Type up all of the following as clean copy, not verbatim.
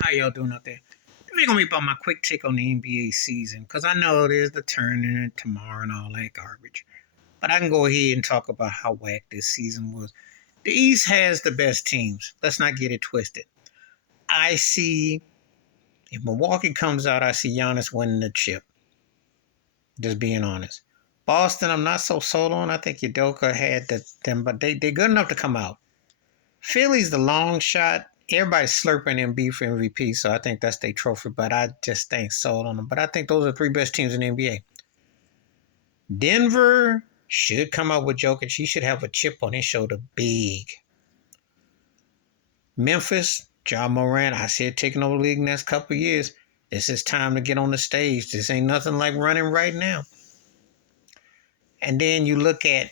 How y'all doing out there? We're gonna be about my quick take on the NBA season because I know there's the tournament tomorrow and all that garbage. But I can go ahead and talk about how whack this season was. The East has the best teams. Let's not get it twisted. I see if Milwaukee comes out, I see Giannis winning the chip. Just being honest. Boston, I'm not so sold on. I think Udoka had them, but they're good enough to come out. Philly's the long shot. Everybody's slurping Embiid for MVP, so I think that's their trophy, but I just ain't sold on them. But I think those are the three best teams in the NBA. Denver should come out with Jokic. He should have a chip on his shoulder big. Memphis, Ja Morant, I see it taking over the league next couple of years. This is time to get on the stage. This ain't nothing like running right now. And then you look at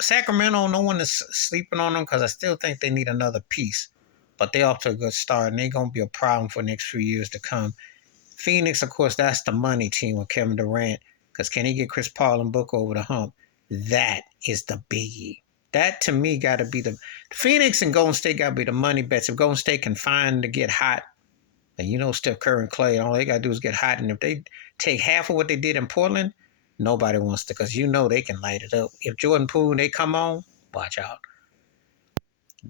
Sacramento, no one is sleeping on them because I still think they need another piece. But they're off to a good start, and they're going to be a problem for the next few years to come. Phoenix, of course, that's the money team with Kevin Durant, because can he get Chris Paul and Booker over the hump? That is the biggie. That, to me, got to be the Phoenix and Golden State got to be the money bets. If Golden State can find to get hot, and you know Steph Curry and Clay, all they got to do is get hot. And if they take half of what they did in Portland, nobody wants to, because you know they can light it up. If Jordan Poole, they come on, watch out.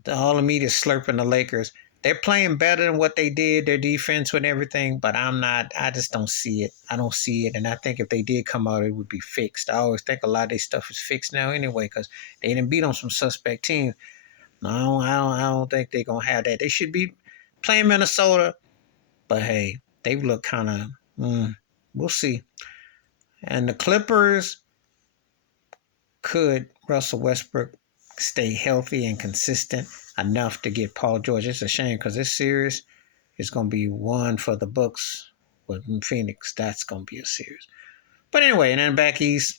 All the media slurping the Lakers. They're playing better than what they did, their defense and everything, but I just don't see it. I don't see it, and I think if they did come out, it would be fixed. I always think a lot of their stuff is fixed now anyway because they didn't beat on some suspect teams. No, I don't think they're going to have that. They should be playing Minnesota, but hey, they look kind of, we'll see. And the Clippers, could Russell Westbrook stay healthy and consistent enough to get Paul George? It's a shame because this series is going to be one for the books with Phoenix. That's going to be a series. But anyway, and then back east,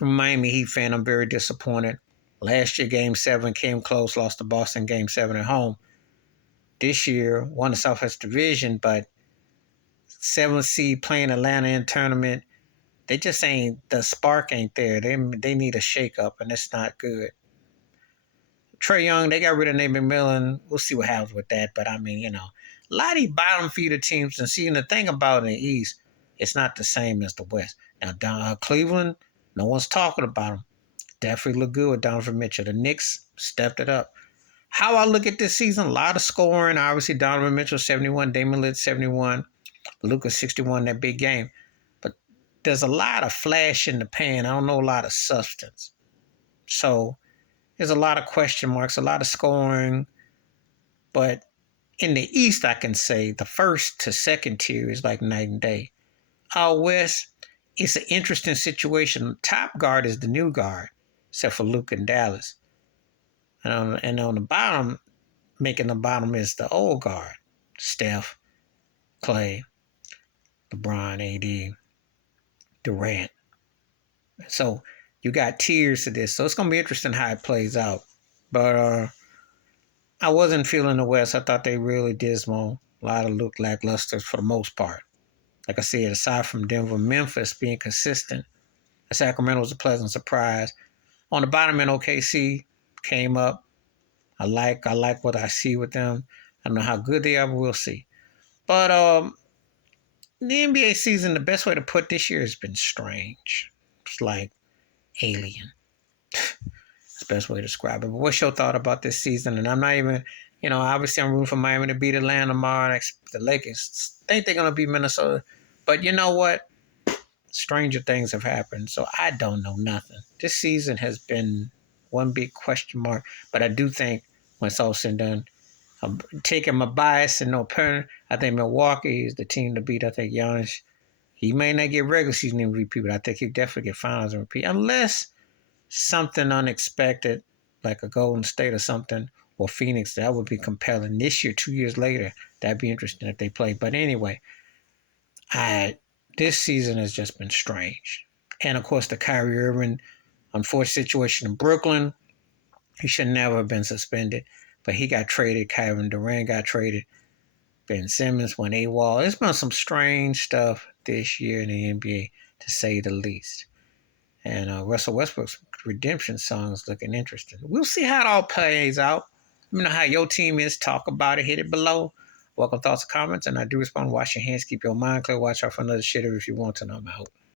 Miami Heat fan, I'm very disappointed. Last year, Game 7 came close, lost to Boston Game 7 at home. This year, won the Southwest Division, but 7th seed playing Atlanta in tournament. They just ain't, the spark ain't there. They need a shakeup, and it's not good. Trae Young, they got rid of Nate McMillan. We'll see what happens with that. But I mean, a lot of these bottom feeder teams, and seeing the thing about in the East, it's not the same as the West. Now, Cleveland, no one's talking about them. Definitely look good with Donovan Mitchell. The Knicks stepped it up. How I look at this season, a lot of scoring. Obviously, Donovan Mitchell, 71, Damian Lillard, 71, Luka, 61, that big game. But there's a lot of flash in the pan. I don't know a lot of substance. So there's a lot of question marks, a lot of scoring. But in the East, I can say the first to second tier is like night and day. Out West, it's an interesting situation. Top guard is the new guard, except for Luke and Dallas. And on the bottom, making the bottom is the old guard. Steph, Clay, LeBron, AD, Durant. So you got tiers to this. So it's going to be interesting how it plays out. But I wasn't feeling the West. I thought they really dismal. A lot of look lackluster for the most part. Like I said, aside from Denver, Memphis being consistent, Sacramento was a pleasant surprise. On the bottom end, OKC came up. I like what I see with them. I don't know how good they are, but we'll see. But the NBA season, the best way to put this year has been strange. It's like alien. That's the best way to describe it. But what's your thought about this season? And I'm not even, obviously I'm rooting for Miami to beat Atlanta tomorrow. The Lakers think they're going to beat Minnesota. But you know what? Stranger things have happened. So I don't know nothing. This season has been one big question mark. But I do think when it's all said and done, I'm taking my bias and no parent. I think Milwaukee is the team to beat. I think Giannis, he may not get regular season MVP, but I think he'll definitely get finals MVP. Unless something unexpected, like a Golden State or something, or Phoenix, that would be compelling. This year, 2 years later, that'd be interesting if they play. But anyway, this season has just been strange. And of course, the Kyrie Irving unfortunate situation in Brooklyn. He should never have been suspended, but he got traded. Kevin Durant got traded. Ben Simmons went AWOL. It's been some strange stuff this year in the NBA, to say the least. And Russell Westbrook's redemption song is looking interesting. We'll see how it all plays out. Let me know how your team is. Talk about it. Hit it below. Welcome thoughts and comments, and I do respond. Wash your hands, keep your mind clear, watch out for another shitter if you want to, and I'm out.